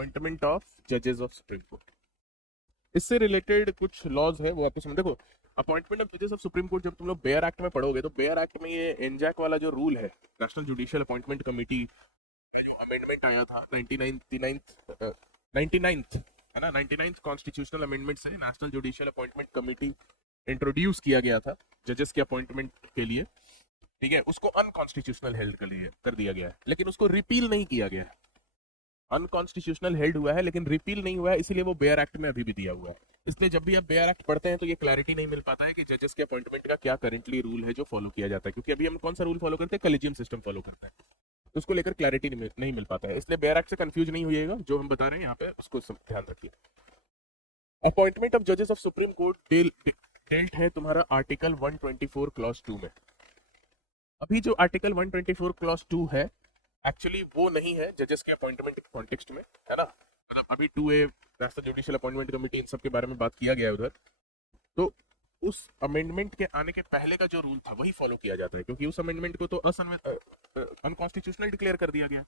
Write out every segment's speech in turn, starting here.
Appointment of जजेस of Supreme court. इससे related कुछ लॉज है वो आपको समझ। देखो, अपॉइंटमेंट ऑफ जजेस ऑफ सुप्रीम कोर्ट जब तुम लोग बेयर एक्ट में पढ़ोगे तो बेयर एक्ट में ये एनजैक वाला जो रूल है, नेशनल जुडिशियल अपॉइंटमेंट कमेटी जो अमेंडमेंट आया था 99th है ना, 99th कॉन्स्टिट्यूशनल अमेंडमेंट से national Judicial Appointment committee introduce किया गया था जजेस के अपॉइंटमेंट के लिए, ठीक है। उसको अनकॉन्स्टिट्यूशनल हेल्ड कर दिया गया है, लेकिन उसको रिपील नहीं किया गया है। अनकॉन्स्टिट्यूशनल हेल्ड हुआ है लेकिन रिपील नहीं हुआ है, इसीलिए वो बेयर एक्ट में अभी भी दिया हुआ है। इसलिए जब भी आप बेयर एक्ट पढ़ते हैं तो ये क्लैरिटी नहीं मिल पाता है कि जजेस के अपॉइंटमेंट का क्या करंटली रूल है जो फॉलो किया जाता है, क्योंकि अभी हम कौन सा रूल फॉलो करते हैं, कॉलेजियम सिस्टम फॉलो करते हैं, तो उसको लेकर क्लैरिटी नहीं मिल पाता है। इसलिए बेयर एक्ट से कंफ्यूज नहीं होइएगा, जो हम बता रहे हैं यहाँ पे उसको ध्यान रखिए। अपॉइंटमेंट ऑफ जजेस ऑफ सुप्रीम कोर्ट डेल्ट है तुम्हारा आर्टिकल 124 क्लॉज 2 में। अभी जो आर्टिकल 124 क्लॉज 2 है एक्चुअली वो नहीं है जजेस के अपॉइंटमेंट के कॉन्टेक्स्ट में, है ना। अभी 2A National Judicial Appointment Committee इन सब के बारे में बात किया गया है उधर, तो उस अमेंडमेंट के आने के पहले का जो रूल था वही फॉलो किया जाता है, क्योंकि उस अमेंडमेंट को तो अनकॉन्स्टिट्यूशनल डिक्लेयर कर दिया गया।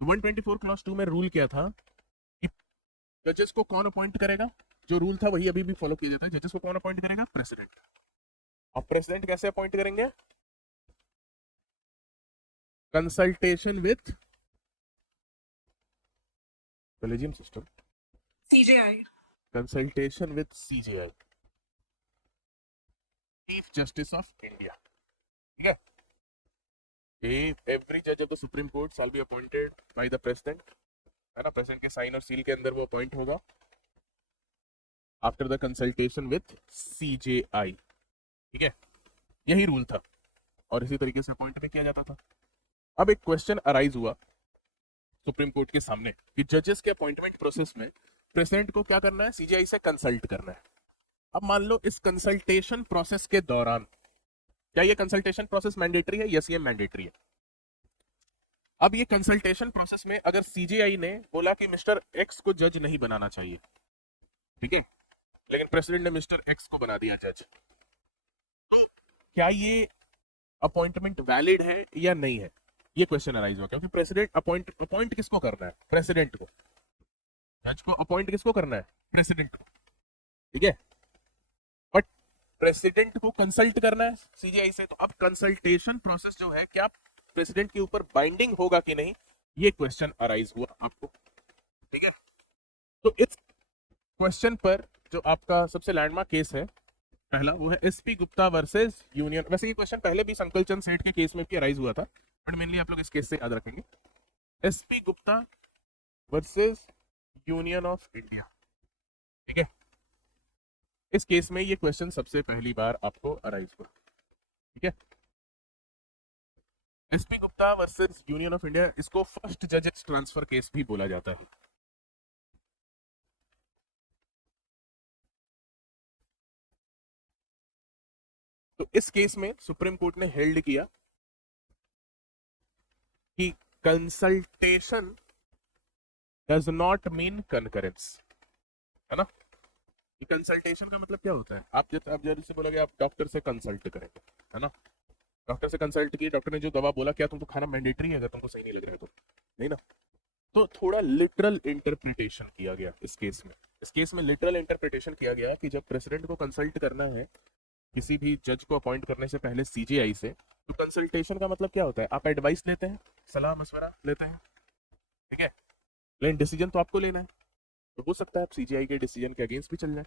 124 क्लॉज 2 में रूल क्या था कि जजेस को कौन अपॉइंट करेगा, जो रूल था वही अभी भी फॉलो किया जाता है। जजेस को कौन अपॉइंट करेगा, प्रेसिडेंट। अब प्रेसिडेंट कैसे अपॉइंट करेंगे, consultation with collegium system, CJI, consultation with CJI, chief justice of India, ठीक है। एवरी जज of the supreme court shall be appointed by the president, है ना। प्रेसिडेंट के साइन और सील के अंदर वो अपॉइंट होगा after the consultation with CJI, ठीक है। यही रूल था और इसी तरीके से अपॉइंट भी किया जाता था। अब एक क्वेश्चन अराइज हुआ सुप्रीम कोर्ट के सामने कि जजेस के अपॉइंटमेंट प्रोसेस में प्रेसिडेंट को क्या करना है, CJI से कंसल्ट करना है। अब मान लो इस कंसल्टेशन प्रोसेस के दौरान, क्या ये कंसल्टेशन प्रोसेस मैंडेटरी है, यस ये मैंडेटरी है। अब ये कंसल्टेशन प्रोसेस में अगर CJI ने बोला कि मिस्टर एक्स को जज नहीं बनाना चाहिए, ठीक है, लेकिन प्रेसिडेंट ने मिस्टर एक्स को बना दिया जज, तो क्या ये अपॉइंटमेंट वैलिड है या नहीं है, ये क्वेश्चन अराइज हुआ। क्योंकि प्रेसिडेंट अपॉइंट किसको करना है, प्रेसिडेंट को। जज को अपॉइंट किसको करना है, प्रेसिडेंट को, ठीक है। बट प्रेसिडेंट को कंसल्ट करना है CJI से, तो अब कंसल्टेशन प्रोसेस जो है क्या प्रेसिडेंट के ऊपर बाइंडिंग होगा कि नहीं, ये क्वेश्चन अराइज हुआ आपको, ठीक है। तो इस क्वेश्चन पर जो आपका सबसे लैंडमार्क केस है पहला, वो है SP गुप्ता वर्सेस यूनियन। वैसे ये क्वेश्चन पहले भी संकलचंद सेठ के केस में भी अराइज हुआ था, बट मेनली आप लोग इस केस से याद रखेंगे, SP Gupta versus Union of India, ठीक है। इस केस में ये क्वेश्चन सबसे पहली बार आपको अराइज हुआ, ठीक है। SP Gupta versus Union of India, इसको फर्स्ट जजेस ट्रांसफर केस भी बोला जाता है। तो इस केस में सुप्रीम कोर्ट ने हेल्ड किया कि consultation does not mean concurrence, है ना। कंसल्टेशन का मतलब क्या होता है, आप जैसे बोलोगे आप डॉक्टर से कंसल्ट करेंगे, है ना। डॉक्टर से कंसल्ट किए, डॉक्टर ने जो दवा बोला, क्या तुमको खाना मैंडेटरी है, अगर तुमको सही नहीं लग रहा है तो, नहीं ना। तो थोड़ा लिटरल इंटरप्रिटेशन किया गया इस केस में। इस केस में लिटरल इंटरप्रिटेशन किया गया कि जब प्रेसिडेंट को कंसल्ट करना है किसी भी जज को अपॉइंट करने से पहले CJI से, तो कंसल्टेशन का मतलब क्या होता है, आप एडवाइस लेते हैं, सलाह मशवरा लेते हैं, ठीक है, लेकिन डिसीजन तो आपको लेना है। तो हो सकता है आप CJI के डिसीजन के अगेंस्ट भी चल जाए।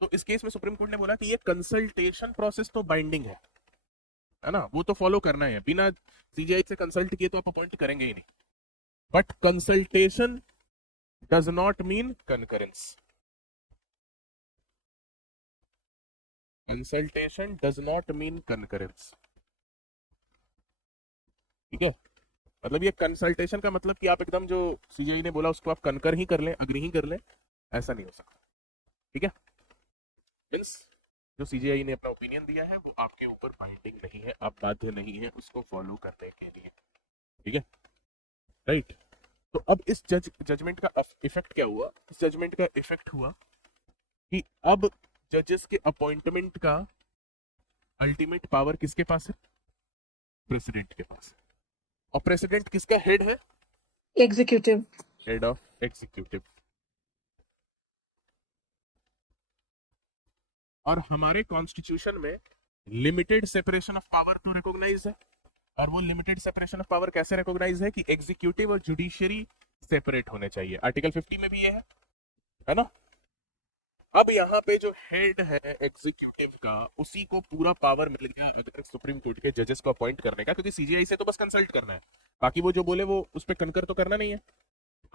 तो इस केस में सुप्रीम कोर्ट ने बोला कि ये कंसल्टेशन प्रोसेस तो बाइंडिंग है ना, वो तो फॉलो करना है, बिना CJI से कंसल्ट किए तो आप अपॉइंट करेंगे ही नहीं। But consultation does not mean concurrence, consultation does not mean concurrence, ठीक है। मतलब ये कंसल्टेशन का मतलब कि आप एकदम जो CJI ने बोला उसको आप कनकर ही कर लें, अग्री ही कर लें, ऐसा नहीं हो सकता, ठीक है। मींस जो CJI ने अपना ओपिनियन दिया है वो आपके ऊपर बाइंडिंग नहीं है, आप बाध्य नहीं है उसको फॉलो करने के लिए, ठीक है, राइट। तो अब इस जजमेंट का इफेक्ट क्या हुआ, इस जजमेंट का इफेक्ट हुआ कि अब जजेस के अपॉइंटमेंट का अल्टीमेट पावर किसके पास है, प्रेसिडेंट के पास है। और प्रेसिडेंट किसका हेड है, Executive. Head of executive. और हमारे कॉन्स्टिट्यूशन में लिमिटेड सेपरेशन ऑफ पावर तो रिकॉग्नाइज है। और वो लिमिटेड सेपरेशन ऑफ पावर कैसे रिकॉग्नाइज है कि एग्जीक्यूटिव और जुडिशियरी सेपरेट होने चाहिए, आर्टिकल 50 में भी ये है ना। अब यहाँ पे जो हेड है एग्जीक्यूटिव का, उसी को पूरा पावर मिल गया अगर सुप्रीम कोर्ट के जजेस को अपॉइंट करने का, क्योंकि सीजीआई से तो बस कंसल्ट करना है, बाकी वो जो बोले वो उस पर कनकर तो करना नहीं है।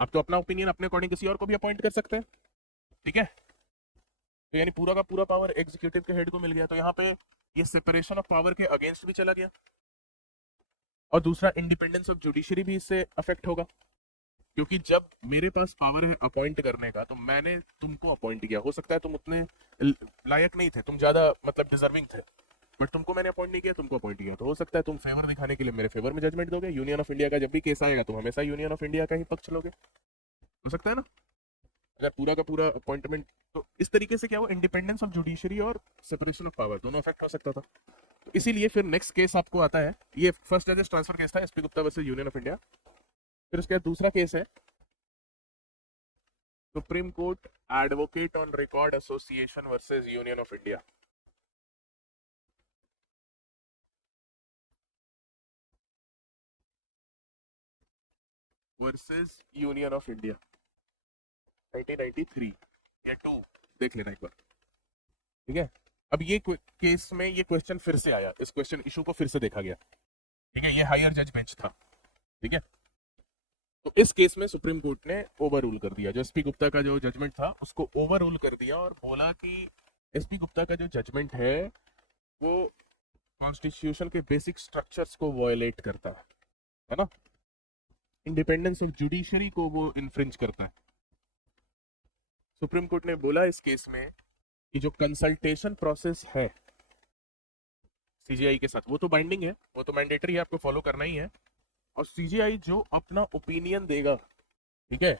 आप तो अपना ओपिनियन अपने अकॉर्डिंग किसी और को भी अपॉइंट कर सकते हैं, ठीक है। तो यानी पूरा का पूरा पावर एग्जीक्यूटिव के हेड को मिल गया, तो यहाँ पे ये सेपरेशन ऑफ पावर के अगेंस्ट भी चला गया। और दूसरा, इंडिपेंडेंस ऑफ जुडिशरी भी इससे अफेक्ट होगा, क्योंकि जब मेरे पास पावर है अपॉइंट करने का, तो मैंने तुमको अपॉइंट किया, हो सकता है तुम उतने लायक नहीं थे, तुम ज्यादा मतलब डिजर्विंग थे, बट तुमको मैंने अपॉइंट नहीं किया, तुमको अपॉइंट किया, तो हो सकता है तुम फेवर दिखाने के लिए मेरे फेवर में जजमेंट दोगे। यूनियन ऑफ इंडिया का जब भी केस आएगा तुम हमेशा यूनियन ऑफ इंडिया का ही पक्ष लोगे, हो सकता है ना, अगर पूरा का पूरा अपॉइंटमेंट। तो इस तरीके से क्या हुआ, इंडिपेंडेंस ऑफ जुडिशरी और सेपरेशन ऑफ पावर दोनों अफेक्ट हो सकता था। तो इसीलिए फिर नेक्स्ट केस आपको आता है, ये फर्स्ट जजेस ट्रांसफर केस था, SP Gupta versus Union of India. फिर उसके बाद दूसरा केस है supreme Court Advocate on Record Association versus Union of India. Versus Union of India 1993 या 2, देख लेना एक बार, ठीक है। अब ये केस में ये क्वेश्चन फिर से आया, इस क्वेश्चन इशू को फिर से देखा गया, ठीक है। ये हायर जज बेंच था, ठीक है। तो इस केस में सुप्रीम कोर्ट ने ओवर रूल कर दिया, जो एसपी गुप्ता का जो जजमेंट था उसको ओवर रूल कर दिया, और बोला कि एसपी गुप्ता का जो जजमेंट है वो कॉन्स्टिट्यूशन के बेसिक स्ट्रक्चर्स को वायलेट करता है ना, इंडिपेंडेंस ऑफ जुडिशरी को वो इन्फ्रिंज करता है। सुप्रीम कोर्ट ने बोला इस केस में कि जो कंसल्टेशन प्रोसेस है सीजीआई के साथ, वो तो बाइंडिंग है, वो तो मैंडेटरी है, आपको फॉलो करना ही है। और सीजीआई जो अपना ओपिनियन देगा, ठीक है,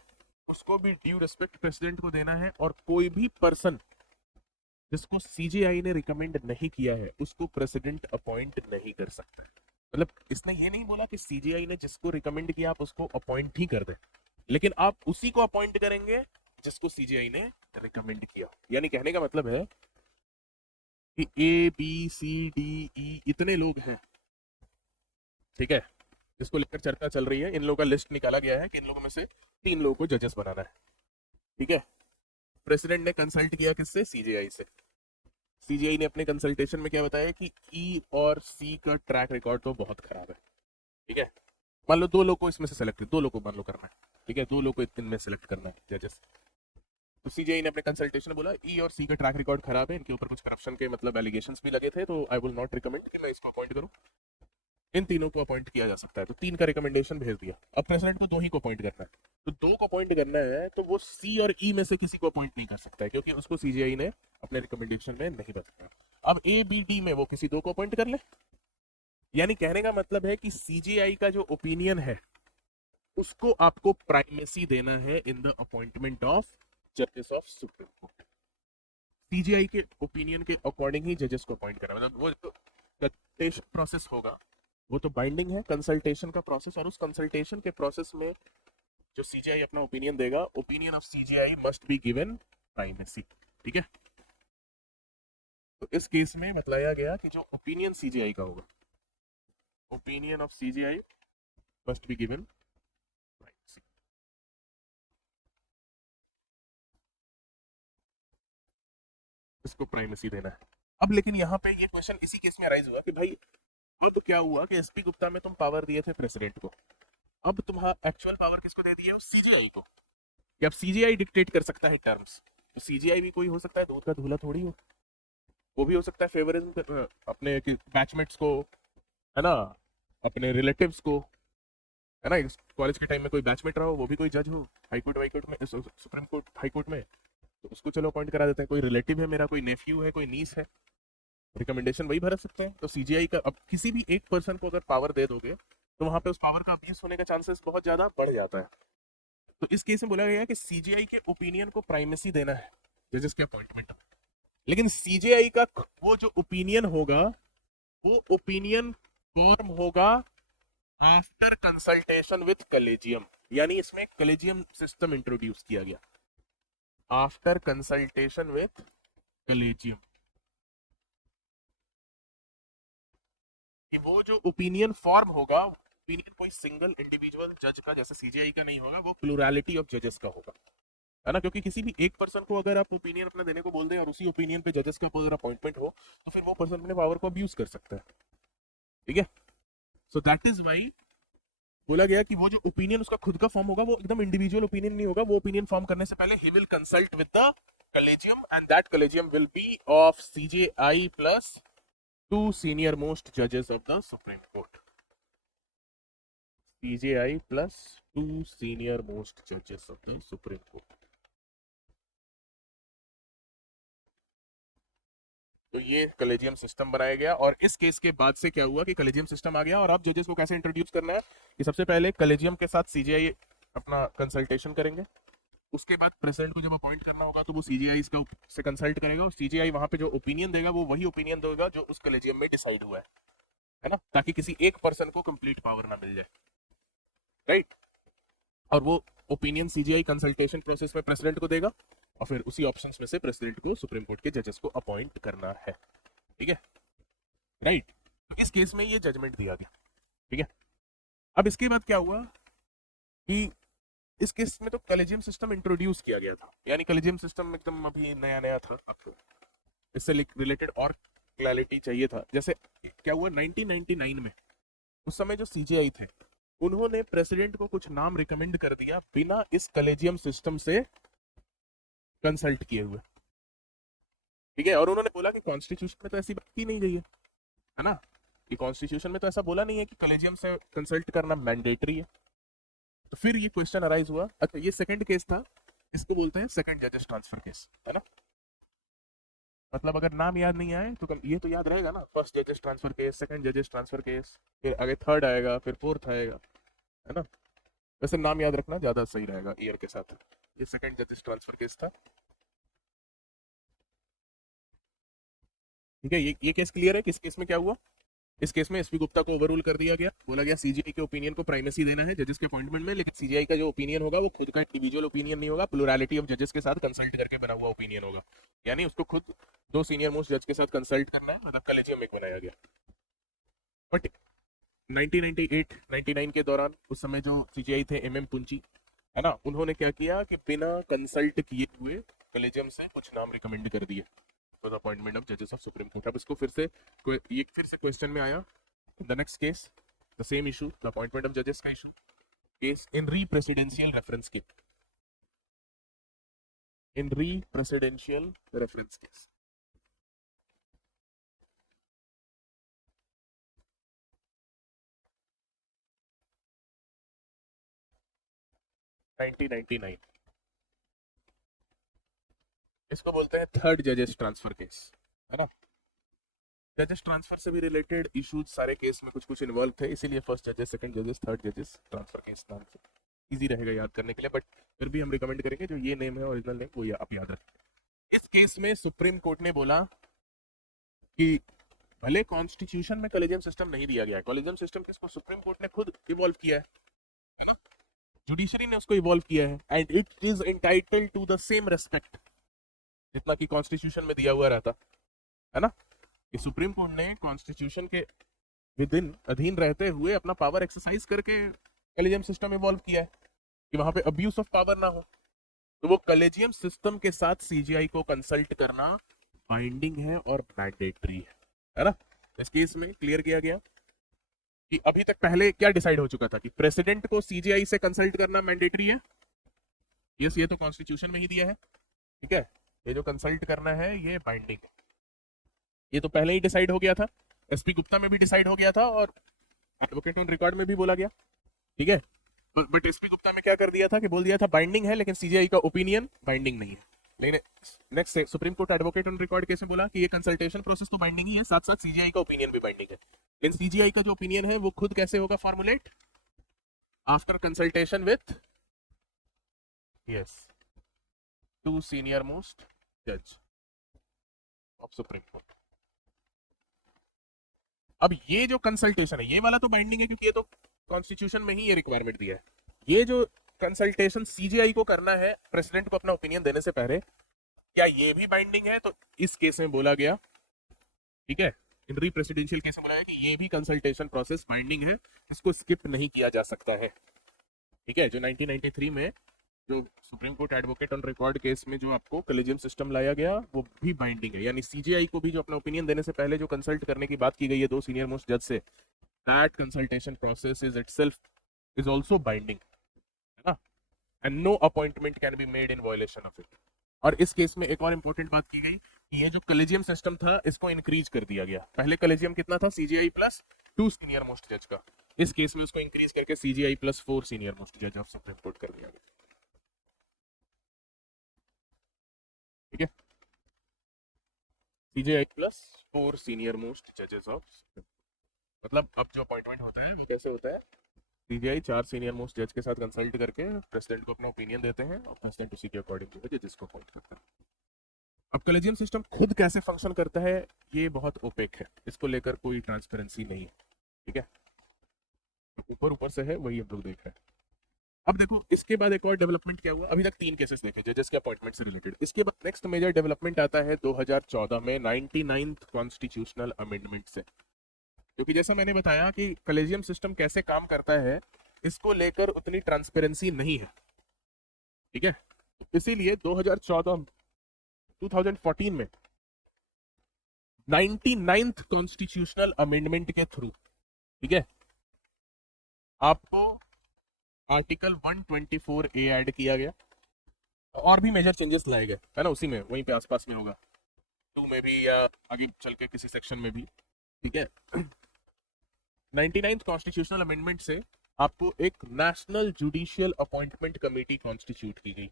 उसको भी ड्यू रिस्पेक्ट प्रेसिडेंट को देना है, और कोई भी पर्सन जिसको सीजीआई ने रिकमेंड नहीं किया है उसको प्रेसिडेंट अपॉइंट नहीं कर सकता है। मतलब इसने ये नहीं बोला कि सीजीआई ने जिसको रिकमेंड किया आप उसको अपॉइंट ही कर दे, लेकिन आप उसी को अपॉइंट करेंगे जिसको सीजीआई ने रिकमेंड किया। यानी कहने का मतलब है कि A B C D E इतने लोग हैं, ठीक है, जिसको लेकर चर्चा चल रही है, इन लोगों का लिस्ट निकाला गया है कि इन लोगों में से 3 लोगों को जजेस बनाना है, ठीक है। प्रेसिडेंट ने कंसल्ट किया किससे, सीजीआई से। सीजीआई ने अपने कंसल्टेशन में क्या बताया कि ई और सी का ट्रैक रिकॉर्ड तो बहुत खराब है, ठीक है। मान लो 2 लोग को इसमें से सेलेक्ट, 2 लोग को मान लो करना है, ठीक है, 2 लोग को इनमें सेलेक्ट करना है जजेस। तो सीजीआई ने अपने कंसल्टेशन में बोला ई और सी का ट्रैक रिकॉर्ड खराब है, इनके ऊपर कुछ करप्शन के मतलब एलिगेशंस भी लगे थे, तो आई विल नॉट रिकमेंड कि मैं इसको अपॉइंट करूं। इन तीनों को अपॉइंट किया जा सकता है, तो 3 का रिकमेंडेशन भेज दिया। अब प्रेसिडेंट को 2 ही को अपॉइंट करना है, तो 2 को अपॉइंट करना है, तो वो सी और ई में से किसी को अपॉइंट नहीं कर सकता है, क्योंकि उसको सीजीआई ने अपने रिकमेंडेशन में नहीं बताया। अब ए बी डी में वो किसी 2 को अपॉइंट कर ले। यानी कहने का मतलब है कि सीजीआई का जो ओपिनियन है उसको आपको प्राइमेसी देना है इन द अपॉइंटमेंट ऑफ जजेस ऑफ सुप्रीम कोर्ट। सीजीआई के ओपिनियन के अकॉर्डिंग ही जजेस को अपॉइंट करना, मतलब वो जो प्रोसेस होगा वो तो बाइंडिंग है, कंसल्टेशन का प्रोसेस, और उस कंसल्टेशन के प्रोसेस में जो सीजीआई अपना ओपिनियन देगा, opinion of CGI must be given primacy, ठीक है। तो इस केस में बताया गया कि जो ओपिनियन सीजीआई का होगा, opinion of CGI must be given primacy. इसको प्राइमेसी देना है। अब लेकिन यहाँ पे ये क्वेश्चन इसी केस में अराइज हुआ कि भाई अब क्या हुआ कि एसपी गुप्ता में तुम पावर दिए थे प्रेसिडेंट को, अब तुम्हारा एक्चुअल पावर किसको दे दिया, सीजीआई को, कि अब सीजीआई डिक्टेट कर सकता है टर्म्स। तो सीजीआई भी कोई हो सकता है, दूध का धूला थोड़ी हो, वो भी हो सकता है फेवरिज्म अपने बैचमेट्स को, है ना, अपने रिलेटिव्स को, है ना, कॉलेज के टाइम में कोई बैचमेट रहा हो, वो भी कोई जज हो हाई कोर्ट वाई कोर्ट में, सुप्रीम कोर्ट हाई कोर्ट में, तो उसको चलो अपॉइंट करा देते हैं। कोई रिलेटिव है मेरा, कोई नेफ्यू है, कोई नीस है, रिकमेंडेशन वही भर सकते हैं। तो सीजीआई का अब किसी भी एक पर्सन को अगर पावर दे दोगे तो वहां पे उस पावर का अब्यूज होने का चांसेस बहुत ज्यादा बढ़ जाता है। तो इस केस में बोला गया है कि सीजीआई के ओपिनियन को प्राइमेसी देना है जजेस के अपॉइंटमेंट, लेकिन सीजीआई का वो जो ओपिनियन होगा वो ओपिनियन फॉर्म होगा आफ्टर कंसल्टेशन विथ कलेजियम, यानी इसमें कलेजियम सिस्टम इंट्रोड्यूस किया गया आफ्टर कंसल्टेशन विथ कलेजियम, कि वो जो ओपिनियन फॉर्म होगा, ओपिनियन कोई सिंगल इंडिविजुअल जज का जैसे सीजीआई का नहीं होगा, वो प्लूरैलिटी ऑफ जजेस का होगा, है ना। क्योंकि किसी भी एक पर्सन को अगर आप ओपिनियन अपना देने को बोल दें और उसी ओपिनियन पे जजेस का अगर अपॉइंटमेंट हो, तो फिर वो पर्सन अपने पावर को अब्यूज कर सकता है, ठीक है। सो दैट इज वाई बोला गया कि वो जो ओपिनियन उसका खुद का फॉर्म होगा वो एकदम इंडिविजुअल ओपिनियन नहीं होगा, वो ओपिनियन फॉर्म करने से पहले he will consult with the collegium and that collegium will be of CJI plus two senior most जजेस of the supreme court, CJI plus two senior most जजेस ऑफ द सुप्रीम कोर्ट। तो ये collegium system बनाया गया, और इस case के बाद से क्या हुआ कि कलेजियम सिस्टम आ गया, और अब जजेस को कैसे इंट्रोड्यूस करना है कि सबसे पहले कलेजियम के साथ सीजीआई अपना कंसल्टेशन करेंगे, उसके बाद प्रेसिडेंट को जब अपॉइंट करना होगा तो वो सीजीआई इसका से कंसल्ट करेगा, और सीजीआई वहां पे जो ओपिनियन देगा वो वही ओपिनियन देगा जो उस कलेजियम में डिसाइड हुआ है ना, ताकि किसी एक पर्सन को कंप्लीट पावर ना मिल जाए, राइट। और वो ओपिनियन सीजीआई कंसल्टेशन प्रोसेस में प्रेसिडेंट को देगा, और फिर उसी ऑप्शंस में से प्रेसिडेंट को सुप्रीम कोर्ट के जजेस को अपॉइंट करना है, ठीक है, राइट। तो इस केस में ये जजमेंट दिया गया, ठीक है। अब इसके बाद क्या हुआ कि इस केस में तो कलेजियम सिस्टम इंट्रोड्यूस किया गया था, यानी कलेजियम सिस्टम एकदम अभी नया नया था, आपको इससे रिलेटेड और क्लैरिटी चाहिए था। जैसे क्या हुआ 1999 में, उस समय जो सीजीआई थे उन्होंने प्रेसिडेंट को कुछ नाम रिकमेंड कर दिया बिना इस कलेजियम सिस्टम से कंसल्ट किए हुए, ठीक है। और उन्होंने बोला कि कॉन्स्टिट्यूशन में तो ऐसी बात की नहीं गई है ना, कि कॉन्स्टिट्यूशन में तो ऐसा बोला नहीं है कि कलेजियम से कंसल्ट करना मैंडेटरी है। तो फिर ये क्वेश्चन अराइज हुआ, अच्छा ये सेकंड केस था, इसको बोलते हैं सेकंड जजेस ट्रांसफर केस, है ना। मतलब अगर नाम याद नहीं आए तो ये तो याद रहेगा ना, फर्स्ट जजेस ट्रांसफर केस, सेकंड जजेस ट्रांसफर केस, फिर आगे थर्ड आएगा, फिर फोर्थ आएगा, है ना। वैसे नाम याद रखना ज्यादा सही रहेगा ईयर के साथ। ये सेकंड जजेस ट्रांसफर केस था, ठीक है। ये केस क्लियर है। किस केस में क्या हुआ, इस केस में एसपी गुप्ता को ओवररूल कर दिया गया, बोला गया सीजीआई के ओपिनियन को प्राइमेसी देना है जजेस के अपॉइंटमेंट में, लेकिन सीजीआई का जो ओपिनियन होगा वो खुद का इंडिविजुअल ओपिनियन नहीं होगा, प्लूरैलिटी ऑफ जजेस के साथ कंसल्ट करके बना हुआ ओपिनियन होगा, यानी उसको खुद दो सीनियर मोस्ट जज के साथ कंसल्ट करना है, मतलब कलेजियम एक बनाया गया। बट 1998 99 के दौरान उस समय जो सीजीआई थे एमएम पुंची, है ना, उन्होंने क्या किया कि बिना कंसल्ट किए हुए कलेजियम से कुछ नाम रिकमेंड कर दिए फॉर द अपॉइंटमेंट ऑफ जजेस ऑफ सुप्रीम कोर्ट। अब इसको ये फिर से क्वेश्चन में आया, the next case the same issue, the appointment of जजेस का इशू, केस इन री प्रेसिडेंशियल रेफरेंस केस, इन री प्रेसिडेंशियल रेफरेंस केस 1999, इसको बोलते हैं थर्ड जजेस ट्रांसफर केस, है ना। जजेस ट्रांसफर से भी रिलेटेड इश्यूज सारे केस में कुछ कुछ इन्वॉल्व थे, इसीलिए फर्स्ट जजेस, सेकंड जजेस, थर्ड जजेस ट्रांसफर केस नाम से इजी रहेगा याद करने के लिए, बट फिर भी हम रिकमेंड करेंगे जो ये नेम है ओरिजिनल नेम वो आप याद रखें। इस केस में सुप्रीम कोर्ट ने बोला कि भले कॉन्स्टिट्यूशन में कॉलेजियम सिस्टम नहीं दिया गया है, कॉलेजियम सिस्टम किसको सुप्रीम कोर्ट ने खुद इवॉल्व किया है ना, जुडिशरी ने उसको इवॉल्व किया है, and it is entitled to the same respect जितना कि कॉन्स्टिट्यूशन में दिया हुआ रहता है ना। कि सुप्रीम कोर्ट ने कॉन्स्टिट्यूशन के विदिन अधीन रहते हुए अपना पावर एक्सरसाइज करके कॉलेजियम सिस्टम इवॉल्व किया है कि वहां पे अब्यूज ऑफ पावर ना हो, तो वो कॉलेजियम सिस्टम के साथ सीजीआई को कंसल्ट करना बाइंडिंग है और मैंडेटरी है ना। इस केस में क्लियर किया गया कि अभी तक पहले क्या डिसाइड हो चुका था कि प्रेसिडेंट को सीजीआई से कंसल्ट करना मैंडेटरी है, यस ये तो कॉन्स्टिट्यूशन में ही दिया है, ठीक है। ये जो कंसल्ट करना है ये बाइंडिंग है, ये तो पहले ही डिसाइड हो गया था, एसपी गुप्ता में भी डिसाइड हो गया था और एडवोकेट ऑन रिकॉर्ड में भी बोला गया, ठीक है। बट एसपी गुप्ता में क्या कर दिया था कि बोल दिया था बाइंडिंग है, लेकिन सीजीआई का ओपिनियन बाइंडिंग नहीं है। लेकिन next supreme Court Advocate on record case में बोला कि ये कंसल्टेशन प्रोसेस तो बाइंडिंग ही है, साथ साथ सीजीआई का ओपिनियन भी बाइंडिंग है, लेकिन सीजीआई का जो ओपिनियन है वो खुद कैसे होगा formulate, after consultation with yes to senior most जज ऑफ सुप्रीम कोर्ट। अब ये जो कंसल्टेशन है ये वाला तो बाइंडिंग है, क्योंकि ये तो कॉन्स्टिट्यूशन में ही ये रिक्वायरमेंट दिया है। ये जो कंसल्टेशन सीजीआई को करना है प्रेसिडेंट को अपना ओपिनियन देने से पहले, क्या ये भी बाइंडिंग है? तो इस केस में बोला गया, ठीक है, इन री प्रेसिडेंशियल केस में बोला गया कि ये भी कंसल्टेशन प्रोसेस बाइंडिंग है, इसको स्किप नहीं किया जा सकता है। ठीक है, जो 1993 में जो supreme Court Advocate on record case में जो आपको कॉलेजियम सिस्टम लाया गया वो भी बाइंडिंग है, यानी सीजीआई को भी जो अपना ओपिनियन देने से पहले जो कंसल्ट करने की बात की गई है दो सीनियर मोस्ट जज से, that consultation process is itself is also binding, है ना, and no appointment can be made in violation of it. और इस केस में एक और इंपॉर्टेंट बात की गई कि ये जो कॉलेजियम सिस्टम था इसको इंक्रीज कर दिया गया। पहले कॉलेजियम कितना था? सीजीआई प्लस 2 सीनियर मोस्ट जज का। इस केस में उसको इंक्रीज करके सीजीआई प्लस 4 सीनियर मोस्ट जज ऑफ सुप्रीम कोर्ट कर दिया गया। ठीक है, सीजीआई प्लस 4 सीनियर मोस्ट जजेस ऑफ, मतलब अब जो अपॉइंटमेंट होता है वो कैसे होता है? सीजीआई 4 सीनियर मोस्ट जज के साथ कंसल्ट करके प्रेसिडेंट को अपना ओपिनियन देते हैं और प्रेसिडेंट उसी के अकॉर्डिंग जो है जजेस को अपॉइंट करता है। अब कॉलेजियम सिस्टम खुद कैसे फंक्शन करता है ये बहुत ओपेक है, इसको लेकर कोई ट्रांसपेरेंसी नहीं है। ठीक है, ऊपर ऊपर से है वही हम लोग देख रहे हैं। अब देखो इसके बाद एक और डेवलपमेंट क्या हुआ। अभी तक 3 केसेस देखे जजेस के अपॉइंटमेंट से रिलेटेड। इसके बाद नेक्स्ट मेजर डेवलपमेंट आता है 2014 में 99th कॉन्स्टिट्यूशनल अमेंडमेंट से, क्योंकि जैसा मैंने बताया कि कॉलेजियम सिस्टम कैसे काम करता है इसको लेकर उतनी ट्रांसपेरेंसी नहीं है। ठीक है, इसीलिए 2014 में 99th कॉन्स्टिट्यूशनल अमेंडमेंट के थ्रू, ठीक है, आपको आर्टिकल 124A ऐड किया गया और भी मेजर चेंजेस लाए गए, है ना, उसी में वहीं पे आसपास में होगा 2 में भी या आगे चल के किसी सेक्शन में भी। ठीक है, 99th कॉन्स्टिट्यूशनल अमेंडमेंट से आपको एक national Judicial Appointment committee constitute की गई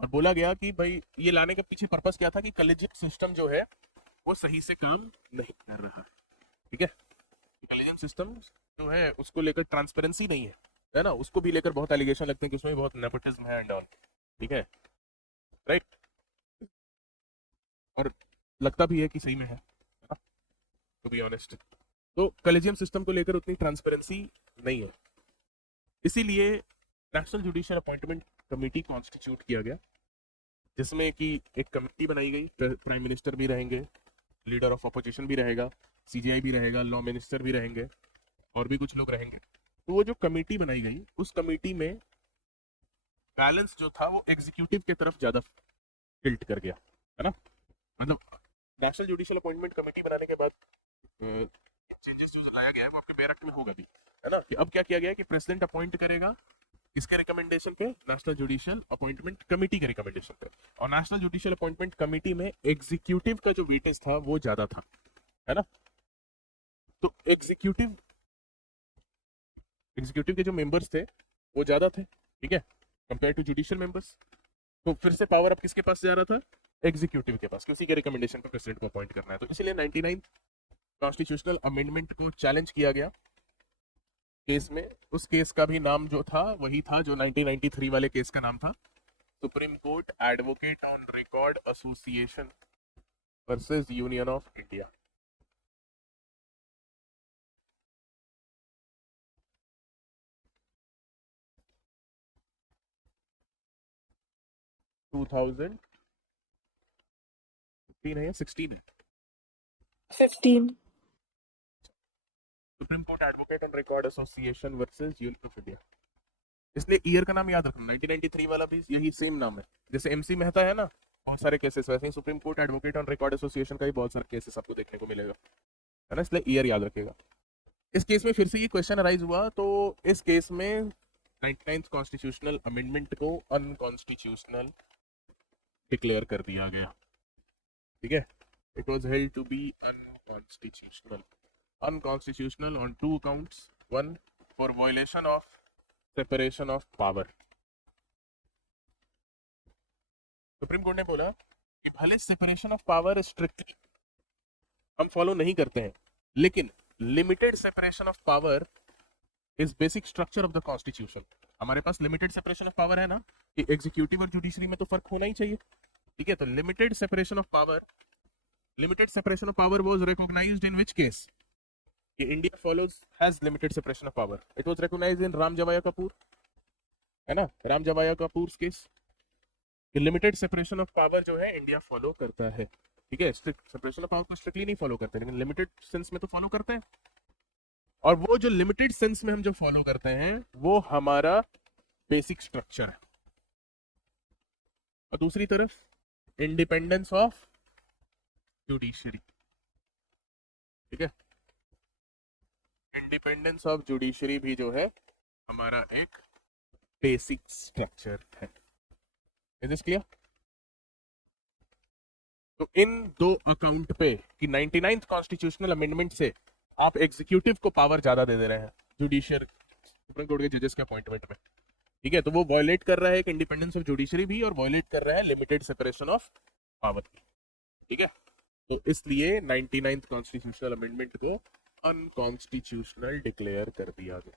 और बोला गया कि भाई ये लाने के पीछे पर्पस क्या था कि कॉलेजियम सिस्टम जो है वो सही से काम नहीं कर रहा है। ठीक है, कॉलेजियम सिस्टम जो है उसको लेकर ट्रांसपेरेंसी नहीं है ना, उसको भी लेकर बहुत एलिगेशन लगते हैं कि उसमें बहुत नेपोटिज्म है एंड ऑल। ठीक है, राइट, और लगता भी है कि सही में है, टू बी ऑनेस्ट। तो कॉलेजियम सिस्टम को लेकर उतनी ट्रांसपेरेंसी नहीं है, इसीलिए national Judicial Appointment committee constitute किया गया, जिसमें कि एक कमेटी बनाई गई, प्राइम मिनिस्टर भी रहेंगे, लीडर ऑफ अपोजिशन भी रहेगा, सीजीआई भी रहेगा, लॉ मिनिस्टर भी रहेंगे और भी कुछ लोग रहेंगे। तो वो जो कमेटी बनाई गई उस कमेटी में बैलेंस जो था वो एग्जीक्यूटिव की तरफ ज्यादा टिल्ट कर गया, है ना। मतलब नेशनल जुडिशियल अपॉइंटमेंट कमेटी बनाने के बाद चेंजेस जो लाया गया है वो आपके बेयर एक्ट में होगा भी, है ना, कि अब क्या किया गया है कि प्रेसिडेंट अपॉइंट करेगा किसके रिकमेंडेशन पे? नेशनल जुडिशियल अपॉइंटमेंट कमेटी के रिकमेंडेशन पे। और नेशनल जुडिशियल अपॉइंटमेंट कमेटी में एग्जीक्यूटिव का जो वेटेज था वो ज्यादा था, है ना। तो एग्जीक्यूटिव के जो मेंबर्स थे वो ज्यादा थे, ठीक है, कंपेयर टू जुडिशियल मेंबर्स। तो फिर से पावर अब किसके पास जा रहा था? एग्जीक्यूटिव के पास, उसी के रिकमेंडेशन पर प्रेसिडेंट को अपॉइंट करना है। तो इसलिए 99 कॉन्स्टिट्यूशनल अमेंडमेंट को चैलेंज किया गया केस में। उस केस का भी नाम जो था वही था जो 1993 वाले केस का नाम था, Supreme Court Advocate on Record Association versus Union of India. टू 2015 है या 16 है? 15. Supreme Court Advocate on Record Association versus Union of India. इसलिए ईयर का नाम याद रखना, 1993 वाला भी यही सेम नाम है। जैसे एमसी मेहता है ना बहुत सारे केसेस, वैसे ही Supreme Court Advocate on Record Association का भी बहुत सारे केसेस आपको देखने को मिलेगा, है ना, इसलिए ईयर याद रखेगा। इस केस में फिर से ये क्वेश्चन अराइज हुआ, तो इस केस में 99th कॉन्स्टिट्यूशनल अमेंडमेंट को अनकॉन्स्टिट्यूशनल डिक्लेयर कर दिया गया। ठीक है, it was held to be unconstitutional on 2 counts. 1 for violation of separation of power. Supreme court ने बोला कि भले सेपरेशन ऑफ पावर स्ट्रिक्टली हम फॉलो नहीं करते हैं, लेकिन limited separation of power is basic structure of the constitution. हमारे पास लिमिटेड सेपरेशन ऑफ पावर है ना, कि एग्जीक्यूटिव और जुडिशरी में तो फर्क होना ही चाहिए। ठीक है, तो limited separation of power was recognised in which case? कि India follows has limited separation of power, it was recognised in Ram Jawaya Kapur, है ना, Ram Jawaya Kapur case, limited separation of power जो है इंडिया फॉलो करता है, ठीक है। स्ट्रिक्ट सेपरेशन ऑफ पावर को स्ट्रिक्टली नहीं फॉलो करते, लेकिन लिमिटेड सेंस में तो फॉलो करते हैं। और वो जो लिमिटेड सेंस में हम जो फॉलो करते हैं वो हमारा बेसिक स्ट्रक्चर है। और दूसरी तरफ इंडिपेंडेंस ऑफ जुडिशरी, ठीक है, इंडिपेंडेंस ऑफ जुडिशरी भी जो है हमारा एक बेसिक स्ट्रक्चर है। Is this clear? तो इन दो अकाउंट पे कि 99th कॉन्स्टिट्यूशनल अमेंडमेंट से आप एग्जीक्यूटिव को पावर ज्यादा दे दे रहे हैं जुडिशियर सुप्रीम कोर्ट के जजेस के अपॉइंटमेंट में, ठीक है, तो वो वायलेट कर रहा है कि इंडिपेंडेंस ऑफ जुडिशरी भी, और वायलेट कर रहा है लिमिटेड सेपरेशन ऑफ पावर, ठीक है। तो इसलिए 99th कॉन्स्टिट्यूशनल अमेंडमेंट को अनकॉन्स्टिट्यूशनल डिक्लेयर कर दिया गया,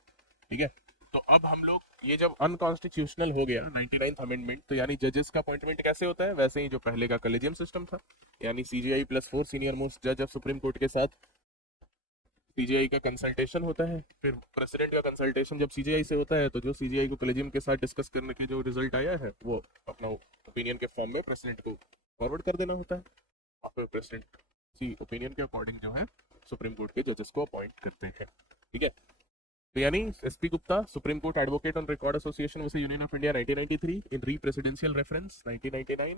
ठीक है। तो अब हम लोग ये जब अनकॉन्स्टिट्यूशनल हो गया 99th अमेंडमेंट, तो यानी जजेस का अपॉइंटमेंट कैसे होता है, वैसे ही जो पहले का कॉलेजियम सिस्टम था, यानी सीजीआई प्लस 4 सीनियर मोस्ट जज ऑफ सुप्रीम कोर्ट के साथ सीजीआई का कंसल्टेशन होता है, फिर प्रेसिडेंट का कंसल्टेशन जब सीजीआई से होता है, तो जो सीजीआई को कॉलेजियम के साथ डिस्कस करने के जो रिजल्ट आया है वो अपना ओपिनियन के फॉर्म में प्रेसिडेंट को फॉरवर्ड कर देना होता है, और फिर प्रेसिडेंट सी ओपिनियन के अकॉर्डिंग जो है सुप्रीम कोर्ट के जजेस को अपॉइंट करते हैं, ठीक है। तो यानी SP Gupta, supreme Court Advocate on Record Association versus Union of India 1993, इन री presidential reference 1999,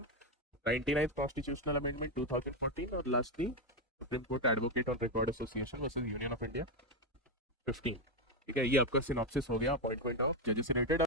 99th constitutional amendment 2014, और lastly supreme Court Advocate on Record Association versus Union of India 15, ठीक है। ये आपका सिनॉप्सिस हो गया अपॉइंटमेंट ऑफ जजेस यूनाइटेड।